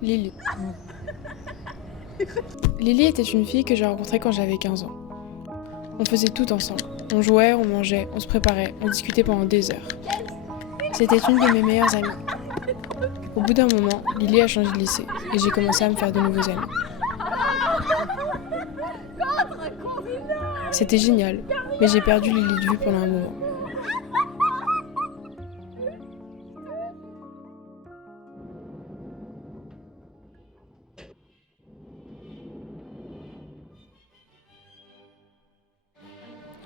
Lily. Lily était une fille que j'ai rencontrée quand j'avais 15 ans. On faisait tout ensemble. On jouait, on mangeait, on se préparait, on discutait pendant des heures. C'était une de mes meilleures amies. Au bout d'un moment, Lily a changé de lycée et j'ai commencé à me faire de nouveaux amis. C'était génial, mais j'ai perdu Lily de vue pendant un moment.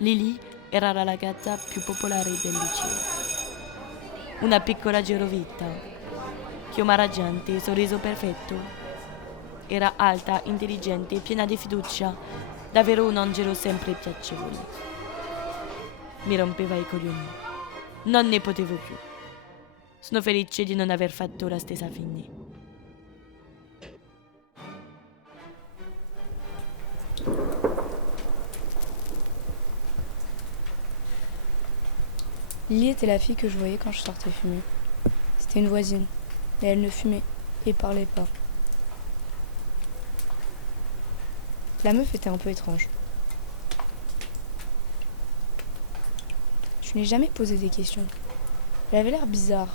Lily era la ragazza più popolare del liceo. Una piccola girovita, chioma raggiante, sorriso perfetto. Era alta, intelligente, piena di fiducia, davvero un angelo sempre piacevole. Mi rompeva i coglioni. Non ne potevo più. Sono felice di non aver fatto la stessa fine. Lily était la fille que je voyais quand je sortais fumer. C'était une voisine, mais elle ne fumait et parlait pas. La meuf était un peu étrange. Je n'ai jamais posé des questions. Elle avait l'air bizarre.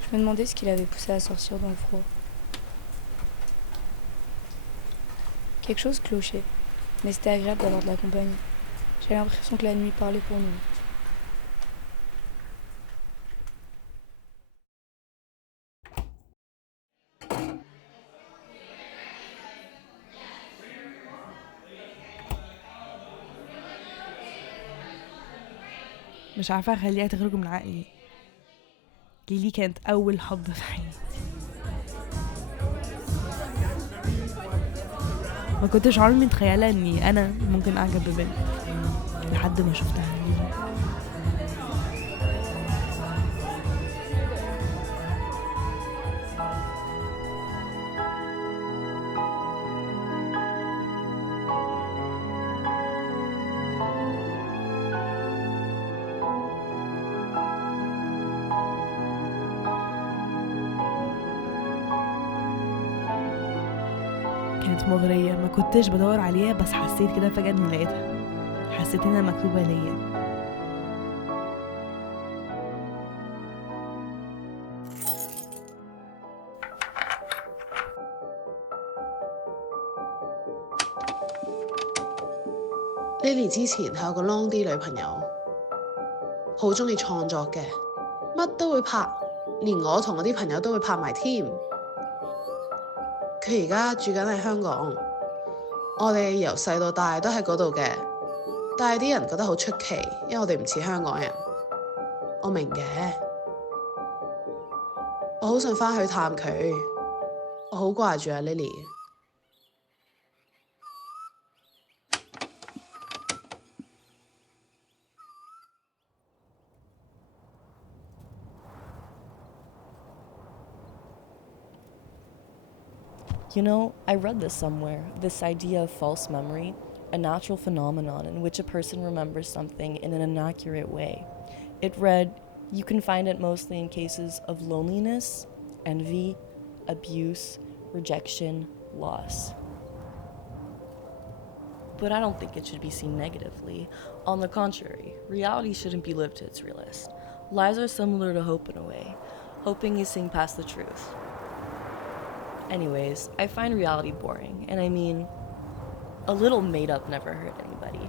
Je me demandais ce qui l'avait poussée à sortir dans le froid. Quelque chose clochait, mais c'était agréable d'avoir de la compagnie. J'avais l'impression que la nuit parlait pour nous. مش عارفة أخليها تخرج من عقلي. ليلي كانت أول حب في حياتي. ما كنتش عمري متخيلة إني أنا ممكن أعجب ببنت لحد ما شفتها ليلي. كانت مغرية، ما كنتش بدور عليها بس حسيت كده فجأة إني لقيتها. حسيت إنها مكتوبة ليا. Lily 之前係有個 long 啲女朋友，好鍾意創作嘅，乜都會拍，連我同我啲朋友都會拍埋添。佢而家住緊喺香港，我哋由細到大都喺嗰度嘅，但係啲人覺得好出奇，因為我哋唔似香港人。我明嘅，我好想返去探佢，我好掛住阿 Lily。You know, I read this somewhere, this idea of false memory, a natural phenomenon in which a person remembers something in an inaccurate way. It read, you can find it mostly in cases of loneliness, envy, abuse, rejection, loss. But I don't think it should be seen negatively. On the contrary, reality shouldn't be lived to its realest. Lies are similar to hope in a way. Hoping is seeing past the truth. Anyways, I find reality boring, and I mean, a little made up never hurt anybody.